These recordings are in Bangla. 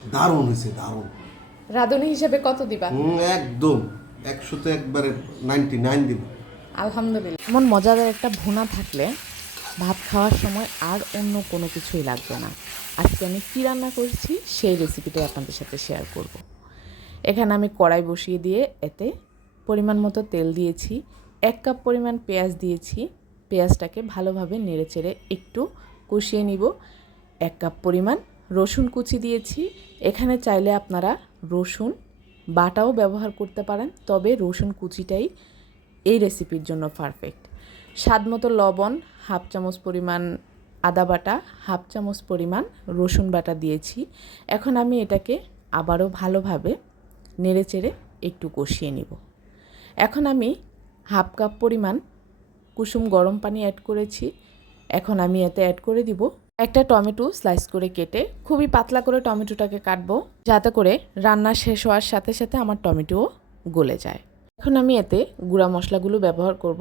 দারুণ হয়েছে, দারুণ। রাঁধুনি হিসেবে কত দিবা? একদম 100-তে একবারে 99 দিব। আলহামদুলিল্লাহ। এমন মজাদার একটা ভুনা থাকলে ভাত খাওয়ার সময় আর অন্য কোনো কিছুই লাগবে না। আজকে আমি কী রান্না করেছি সেই রেসিপিটাই আপনাদের সাথে শেয়ার করব। এখানে আমি কড়াই বসিয়ে দিয়ে এতে পরিমাণ মতো তেল দিয়েছি, 1 কাপ পরিমাণ পেঁয়াজ দিয়েছি। পেঁয়াজটাকে ভালোভাবে নেড়েচেড়ে একটু কষিয়ে নিব। 1 কাপ পরিমাণ রসুন কুচি দিয়েছি। এখানে চাইলে আপনারা রসুন বাটাও ব্যবহার করতে পারেন, তবে রসুন কুচিটাই এই রেসিপির জন্য পারফেক্ট। স্বাদ মতো লবণ, হাফ চামচ পরিমাণ আদা বাটা, হাফ চামচ পরিমাণ রসুন বাটা দিয়েছি। এখন আমি এটাকে আবারও ভালোভাবে নেড়েচেড়ে একটু কষিয়ে নিব। এখন আমি হাফ কাপ পরিমাণ কুসুম গরম পানি অ্যাড করেছি। এখন আমি এতে অ্যাড করে দিব একটা টমেটো স্লাইস করে কেটে, খুবই পাতলা করে টমেটোটাকে কাটবো যাতে করে রান্না শেষ হওয়ার সাথে সাথে আমার টমেটোও গলে যায়। এখন আমি এতে গুঁড়া মশলাগুলো ব্যবহার করব।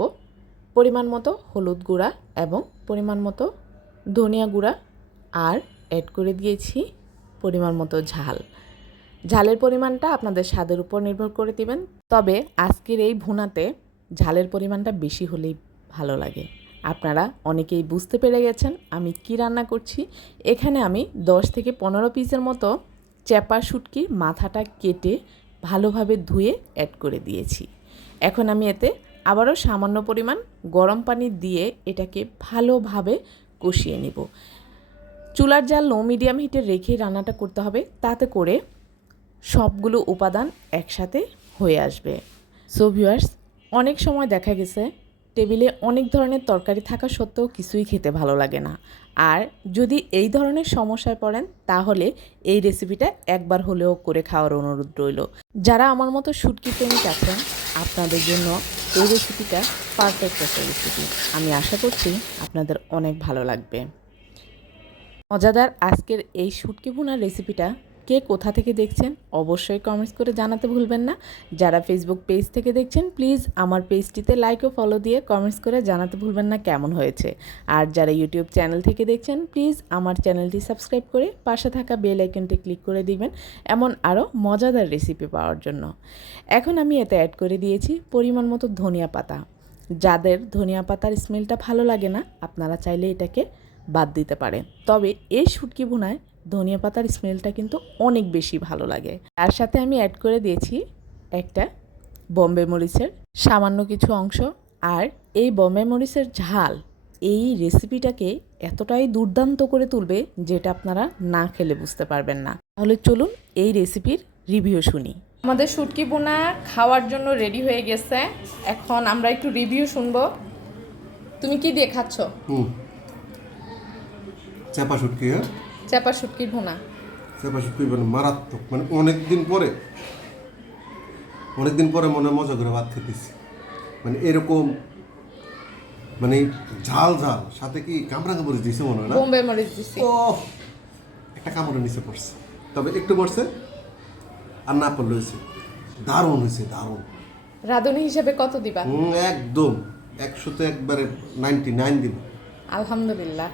পরিমাণ মতো হলুদ গুঁড়া এবং পরিমাণ মতো ধনিয়া গুঁড়া, আর অ্যাড করে দিয়েছি পরিমাণ মতো ঝাল। ঝালের পরিমাণটা আপনাদের স্বাদের উপর নির্ভর করে দিবেন, তবে আজকের এই ভুনাতে ঝালের পরিমাণটা বেশি হলেই ভালো লাগে। আপনারা অনেকেই বুঝতে পেরে গেছেন আমি কি রান্না করছি। এখানে আমি 10 থেকে 15 পিসের মতো চ্যাপা শুটকির মাথাটা কেটে ভালোভাবে ধুয়ে অ্যাড করে দিয়েছি। এখন আমি এতে আবারও সামান্য পরিমাণ গরম পানি দিয়ে এটাকে ভালোভাবে কষিয়ে নিব। চুলার জাল লো মিডিয়াম হিটে রেখে রান্নাটা করতে হবে, তাতে করে সবগুলো উপাদান একসাথে হয়ে আসবে। সো ভিউয়ার্স, অনেক সময় দেখা গেছে টেবিলে অনেক ধরনের তরকারি থাকা সত্ত্বেও কিছুই খেতে ভালো লাগে না। আর যদি এই ধরনের সমস্যায় পড়েন তাহলে এই রেসিপিটা একবার হলেও করে খাওয়ার অনুরোধ রইল। যারা আমার মতো শুটকি প্রেমিক আছেন আপনাদের জন্য এই রেসিপিটা পারফেক্ট একটা রেসিপি। আমি আশা করছি আপনাদের অনেক ভালো লাগবে। মজাদার আজকের এই শুটকি ভুনার রেসিপিটা কে কোথা থেকে দেখছেন অবশ্যই কমেন্টস করে জানাতে ভুলবেন না। যারা ফেসবুক পেজ থেকে দেখছেন প্লিজ আমার পেজটিতে লাইক ও ফলো দিয়ে কমেন্টস করে জানাতে ভুলবেন না কেমন হয়েছে। আর যারা ইউটিউব চ্যানেল থেকে দেখছেন প্লিজ আমার চ্যানেলটি সাবস্ক্রাইব করে পাশে থাকা বেল আইকনটি ক্লিক করে দিবেন এমন আরও মজাদার রেসিপি পাওয়ার জন্য। এখন আমি এতে অ্যাড করে দিয়েছি পরিমাণ মতো ধনিয়া পাতা। যাদের ধনিয়া পাতার স্মেলটা ভালো লাগে না আপনারা চাইলে এটাকে বাদ দিতে পারেন, তবে এই শুটকি ভুনায় ধনিয়া পাতার স্মেলটা কিন্তু অনেক বেশি ভালো লাগে। তার সাথে আমি অ্যাড করে দিয়েছি একটা বোম্বে মরিচের সামান্য কিছু অংশ। আর এই বোম্বে মরিচের ঝাল এই রেসিপিটাকে এতটাই দুর্দান্ত করে তুলবে যেটা আপনারা না খেলে বুঝতে পারবেন না। তাহলে চলুন এই রেসিপির রিভিউ শুনি। আমাদের শুটকি ভুনা খাওয়ার জন্য রেডি হয়ে গেছে, এখন আমরা একটু রিভিউ শুনবো। তুমি কি দিয়ে খাচ্ছ? চাপা শুটকি। হ্যাঁ, চাপা শুটকির ভুনা। চাপা শুটকি মানে মারাত্মক, মানে অনেকদিন পরে মনে মজা করে ভাত খেতেছি। মানে এরকম মানে ঝাল ঝাল সাথে কি কামড়া মরিচ দিছে মনে হয় না? বোম্বে মরিচ দিছি। ও একটা কামড়ের নিচে পড়ছে, তবে একটু পড়ছে আর না পড়লে হয়েছে। দারুণ হয়েছে, দারুণ। রাঁধুনি হিসেবে কত দিবা? একদম 100-তে একবারে 99 দিব। আলহামদুলিল্লাহ।